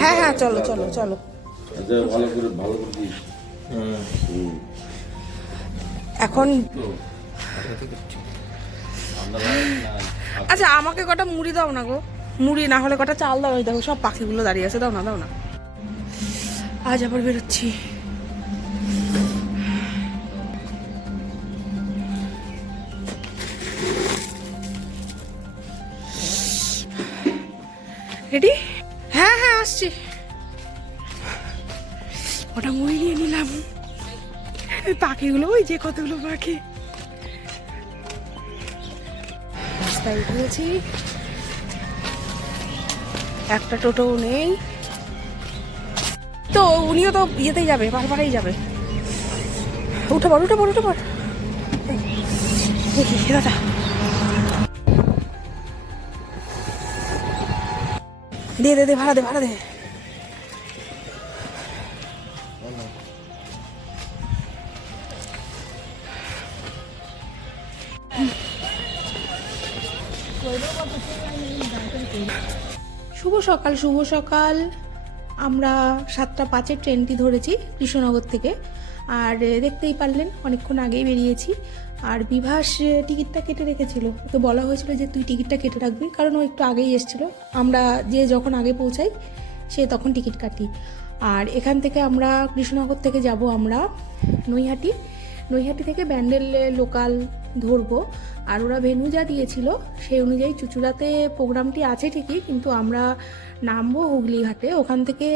হ্যাঁ হ্যাঁ, চলো চলো চলো। এখন আচ্ছা, আমাকে কটা মুড়ি দাও না গো, মুড়ি না হলে কটা চাল দাও। ওই দেখো সব পাখিগুলো দাঁড়িয়ে আছে, দাও না দাও না। আজ আবার বেরোচ্ছি। রেডি? হ্যাঁ হ্যাঁ, আসছি। ওটা মুড়ি নিয়ে নিলাম। পাখিগুলো, ওই যে কতগুলো পাখি। রাস্তায় উঠেছি, একটা টোটোও নেই তো। উনিও তো ইয়েতেই যাবে, বারবারই যাবে। উঠে পড় উঠে পড় উঠে পড়। দেখি দাদা, দে দে দে, ভাড়া দে ভাড়া দে। শুভ সকাল, শুভ সকাল। আমরা 7:05 ট্রেনটি ধরেছি কৃষ্ণনগর থেকে। আর দেখতেই পারলেন অনেকক্ষণ আগেই বেরিয়েছি। আর বিভাস টিকিটটা কেটে রেখেছিল, ওকে বলা হয়েছিল যে তুই টিকিটটা কেটে রাখবি, কারণ ও একটু আগেই এসেছিলো। আমরা যে যখন আগে পৌঁছাই সে তখন টিকিট কাটি। আর এখান থেকে আমরা কৃষ্ণনগর থেকে যাব আমরা নৈহাটি। নৈহাটি থেকে ব্যান্ডেল লোকাল ধরবো। আর ওরা ভেন্যু যা দিয়েছিল সেই অনুযায়ী চুঁচুড়াতে প্রোগ্রামটি আছে ঠিকই, কিন্তু আমরা নামবো হুগলি ঘাটে। ওখান থেকে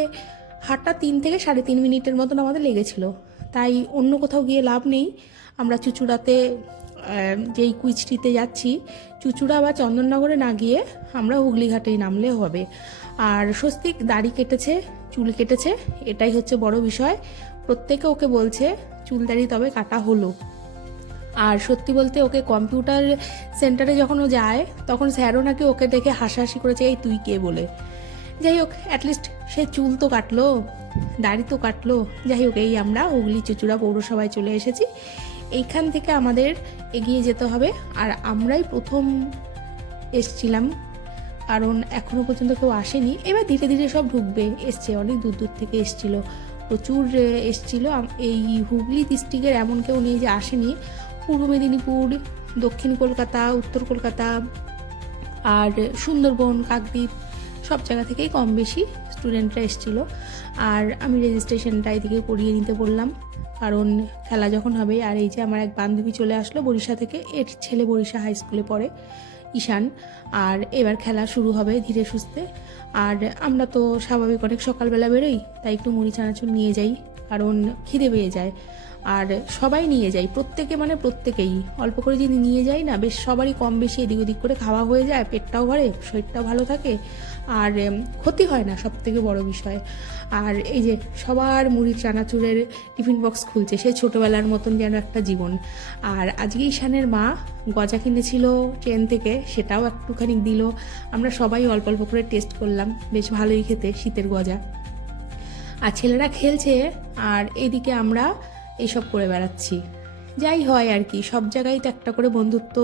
হাটটা 3 থেকে 3.5 মিনিটের মতন আমাদের লেগেছিল। তাই অন্য কোথাও গিয়ে লাভ নেই। আমরা চুঁচুড়াতে যেই কুইজটিতে যাচ্ছি, চুঁচুড়া বা চন্দননগরে না গিয়ে আমরা হুগলি ঘাটেই নামলে হবে। আর স্বস্তিক দাড়ি কেটেছে, চুল কেটেছে, এটাই হচ্ছে বড় বিষয়। প্রত্যেকে ওকে বলছে চুল দাড়ি তবে কাটা হলো। আর সত্যি বলতে ওকে কম্পিউটার সেন্টারে যখন ও যায় তখন স্যারও নাকি ওকে দেখে হাসাহাসি করেছে, এই তুই কে বলে। যাই হোক, অ্যাটলিস্ট সে চুল তো কাটলো, দাড়ি তো কাটলো। যাই হোক, এই আমরা হুগলি চুঁচুড়া পৌরসভায় চলে এসেছি। এইখান থেকে আমাদের এগিয়ে যেতে হবে। আর আমরাই প্রথম এসছিলাম, কারণ এখনো পর্যন্ত কেউ আসেনি। এবার ধীরে ধীরে সব ঢুকবে। এসছে, অনেক দূর দূর থেকে এসছিল, প্রচুর এসছিল। এই হুগলি ডিস্ট্রিক্টের এমন কেউ নেই যে আসেনি। পূর্ব মেদিনীপুর, দক্ষিণ কলকাতা, উত্তর কলকাতা আর সুন্দরবন, কাকদ্বীপ সব জায়গা থেকেই কম বেশি স্টুডেন্টরা এসেছিলো। আর আমি রেজিস্ট্রেশনটা এদিকে করিয়ে নিতে বললাম, কারণ খেলা যখন হবে। আর এই যে আমার এক বান্ধবী চলে আসলো বরিশা থেকে, এর ছেলে বরিশা হাই স্কুলে পড়ে, ঈশান। আর এবার খেলা শুরু হবে ধীরে সুস্থে। আর আমরা তো স্বাভাবিক অনেক সকালবেলা বেরোই, তাই একটু মুড়ি চানাচুর নিয়ে যাই, কারণ খিদে পেয়ে যায়। আর সবাই নিয়ে যাই, প্রত্যেকে মানে প্রত্যেকেই অল্প করে যদি নিয়ে যাই না, বেশ সবারই কম বেশি এদিক ওদিক করে খাওয়া হয়ে যায়, পেটটাও ভরে, শরীরটাও ভালো থাকে, আর ক্ষতি হয় না, সব থেকে বড় বিষয়। আর এই যে সবার মুড়ি চানাচুরের টিফিন বক্স খুলছে, সেই ছোটোবেলার মতন যেন একটা জীবন। আর আজকে ঈশানের মা গজা কিনেছিল ট্রেন থেকে, সেটাও একটুখানি দিল। আমরা সবাই অল্প অল্প করে টেস্ট করলাম, বেশ ভালোই খেতে শীতের গজা। আর ছেলেরা খেলছে, আর এদিকে আমরা এইসব করে বেড়াচ্ছি। যাই হয় আর কি, সব জায়গায় তো একটা করে বন্ধুত্ব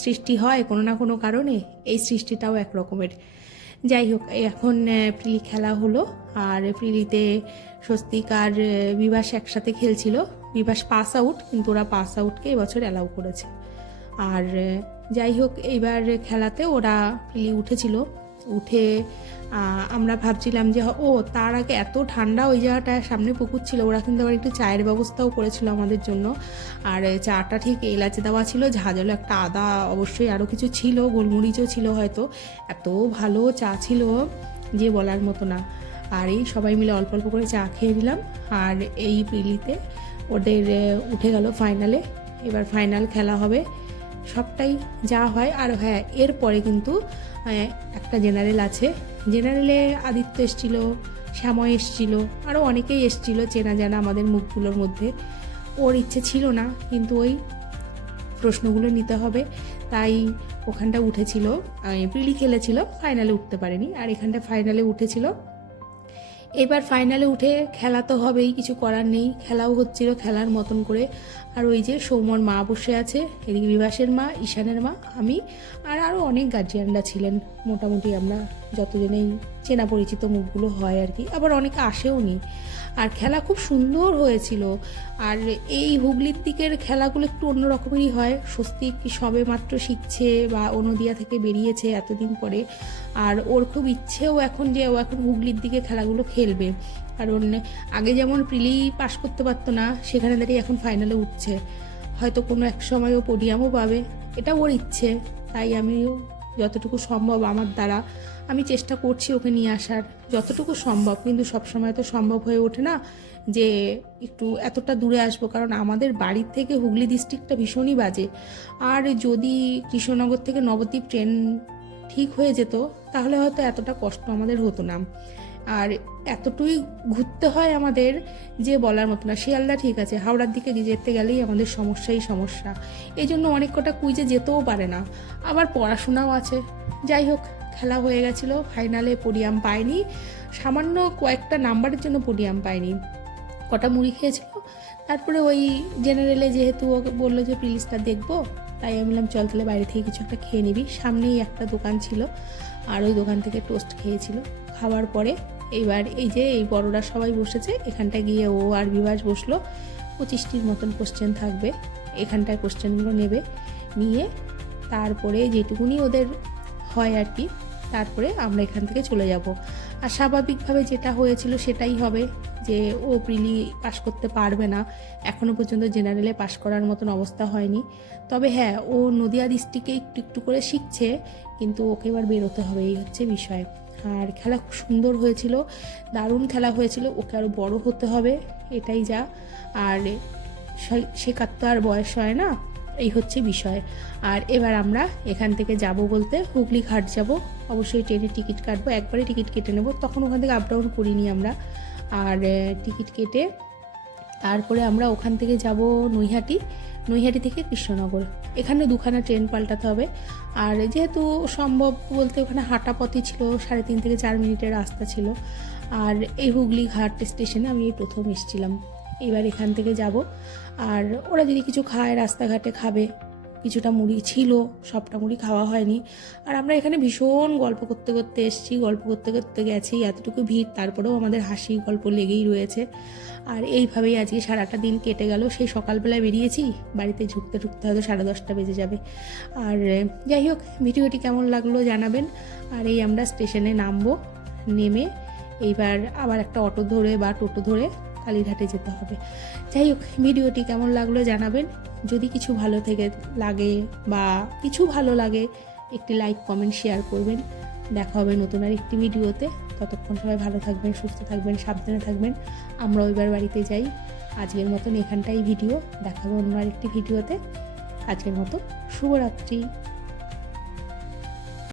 সৃষ্টি হয় কোনো না কোনো কারণে, এই সৃষ্টিটাও এক রকমের। যাই হোক, এখন প্রিলি খেলা হলো। আর প্রিলিতে স্বস্তিক আর বিভাস একসাথে খেলছিল। বিভাস পাস আউট, কিন্তু ওরা পাস আউটকে এবছর অ্যালাউ করেছে। আর যাই হোক, এইবার খেলাতে ওরা প্রিলি উঠেছিল। উঠে আমরা ভাবছিলাম যে ও তার আগে এত ঠান্ডা, ওই জায়গাটায় সামনে পুকুর ছিল, ওরা কিন্তু আবার একটু চায়ের ব্যবস্থাও করেছিল আমাদের জন্য। আর চাটা ঠিক এলাচি দেওয়া ছিল, ঝাঁঝালো একটা আদা, অবশ্যই আরও কিছু ছিল, গোলমরিচও ছিল হয়তো। এত ভালো চা ছিল যে বলার মতো না। আর এই সবাই মিলে অল্প অল্প করে চা খেয়ে নিলাম। আর এই প্রিলিতে ওদের উঠে গেল ফাইনালে। এবার ফাইনাল খেলা হবে, সবটাই যা হয়। আর হ্যাঁ, এরপরে কিন্তু একটা জেনারেল আছে। জেনারেলে আদিত্য এসেছিলো, শ্যাময় এসেছিলো, আরও অনেকেই এসেছিলো চেনা জানা আমাদের মুখগুলোর মধ্যে। ওর ইচ্ছে ছিল না, কিন্তু ওই প্রশ্নগুলো নিতে হবে, তাই ওখানটা উঠেছিল। প্রিলি খেলেছিল, ফাইনালে উঠতে পারেনি, আর এখানটা ফাইনালে উঠেছিল। এবার ফাইনালে উঠে খেলা তো হবেই, কিছু করার নেই। খেলাও হচ্ছিল খেলার মতন করে। আর ওই যে সৌমর মা বসে আছে, এদিকে বিভাসের মা, ঈশানের মা, আমি, আর আরও অনেক গার্জিয়ানরা ছিলেন। মোটামুটি আমরা যতজনেই চেনা পরিচিত মুখগুলো হয় আর কি, আবার অনেকে আসেও নি। আর খেলা খুব সুন্দর হয়েছিল। আর এই হুগলির দিকের খেলাগুলো একটু অন্যরকমেরই হয়। স্বস্তিক সবে মাত্র শিখছে বা নদিয়া থেকে বেরিয়েছে এতদিন পরে, আর ওর খুব ইচ্ছেও এখন যে ও এখন হুগলির দিকে খেলাগুলো খেলবে। কারণ আগে যেমন প্রিলি পাশ করতে পারতো না, সেখানে দাঁড়িয়ে এখন ফাইনালে উঠছে, হয়তো কোনো এক সময় ও পোডিয়ামও পাবে, এটা ওর ইচ্ছে। তাই আমিও যতটুকু সম্ভব আমার দ্বারা আমি চেষ্টা করছি ওকে নিয়ে আসার, যতটুকু সম্ভব। কিন্তু সবসময় তো সম্ভব হয়ে ওঠে না যে একটু এতটা দূরে আসবো, কারণ আমাদের বাড়ির থেকে হুগলি ডিস্ট্রিক্টটা ভীষণই বাজে। আর যদি কৃষ্ণনগর থেকে নবদ্বীপ ট্রেন ঠিক হয়ে যেত তাহলে হয়তো এতটা কষ্ট আমাদের হতো না। আর এতটুই ঘুরতে হয় আমাদের যে বলার মতো না। শিয়ালদা ঠিক আছে, হাওড়ার দিকে যেতে গেলেই আমাদের সমস্যাই সমস্যা। এই জন্য অনেক কটা কুইজে যেতেও পারে না, আবার পড়াশোনাও আছে। যাই হোক, খেলা হয়ে গেছিলো, ফাইনালে পোডিয়াম পায়নি, সামান্য কয়েকটা নাম্বারের জন্য পোডিয়াম পায়নি, কটা মুড়ি খেয়েছিল। তারপরে ওই জেনারেলে যেহেতু ওকে বললো যে প্রিলিজটা দেখবো, তাই আমি বললাম চল তাহলে বাইরে থেকে কিছু একটা খেয়ে নিবি। সামনেই একটা দোকান ছিল, আর ওই দোকান থেকে টোস্ট খেয়েছিল। খাওয়ার পরে এইবার এই যে এই বড়রা সবাই বসেছে, এখানটায় গিয়ে ও আর বিভাস বসলো। 25টির মতন কোশ্চেন থাকবে, এখানটায় কোশ্চেনগুলো নেবে, নিয়ে তারপরে যেটুকুনি ওদের হয় আর কি, তারপরে আমরা এখান থেকে চলে যাব। আর স্বাভাবিকভাবে যেটা হয়েছিল সেটাই হবে, যে ও প্রিলি পাশ করতে পারবে না, এখনও পর্যন্ত জেনারেলে পাশ করার মতন অবস্থা হয়নি। তবে হ্যাঁ, ও নদিয়া ডিস্ট্রিক্টে একটু একটু করে শিখছে, কিন্তু ওকে এবার বেরোতে হবে, এই হচ্ছে বিষয়। আর খেলা খুব সুন্দর হয়েছিল, দারুণ খেলা হয়েছিল। ওকে আরও বড় হতে হবে, এটাই যা। আর শেখার তো আর বয়স হয় না, এই হচ্ছে বিষয়। আর এবার আমরা এখান থেকে যাব বলতে হুগলি ঘাট যাব, অবশ্যই ট্রেনের টিকিট কাটবো, একবারে টিকিট কেটে নেব, তখন ওখান থেকে আপ ডাউন করিনি আমরা। আর টিকিট কেটে তারপরে আমরা ওখান থেকে যাব নৈহাটি, নৈহাটি থেকে কৃষ্ণনগর। এখানে দুখানা ট্রেন পাল্টাতে হবে। আর যেহেতু সম্ভব বলতে ওখানে হাঁটা পথই ছিল, 3.5 থেকে 4 মিনিটের রাস্তা ছিল। আর এই হুগলি ঘাট স্টেশনে আমি এই প্রথম এসেছিলাম। এবার এখান থেকে যাব, আর ওরা যদি কিছু খায় রাস্তাঘাটে খাবে, কিছুটা মুড়ি ছিল, সবটা মুড়ি খাওয়া হয়নি। আর আমরা এখানে ভীষণ গল্প করতে করতে এসেছি, গল্প করতে করতে গেছি, এতটুকু ভিড়, তারপরেও আমাদের হাসি গল্প লেগেই রয়েছে। আর এইভাবেই আজকে সারাটা দিন কেটে গেল। সেই সকালবেলায় বেরিয়েছি, বাড়িতে ঢুকতে ঢুকতে হয়তো 10:30 বেজে যাবে। আর যাই হোক, ভিডিওটি কেমন লাগলো জানাবেন। আর এই আমরা স্টেশনে নামবো, নেমে এইবার আবার একটা অটো ধরে বা টোটো ধরে কালীঘাটে যেতে হবে। যাই হোক, ভিডিওটি কেমন লাগলো জানাবেন। যদি কিছু ভালো থেকে লাগে বা কিছু ভালো লাগে, একটি লাইক কমেন্ট শেয়ার করবেন। দেখা হবে নতুন আর একটি ভিডিওতে। ততক্ষণ সবাই ভালো থাকবেন, সুস্থ থাকবেন, সাবধানে থাকবেন। আমরাও এবার বাড়িতে যাই। আজকের মতন এখানটাই ভিডিও, দেখাবো অন্য আরেকটি ভিডিওতে। আজকের মতো শুভরাত্রি।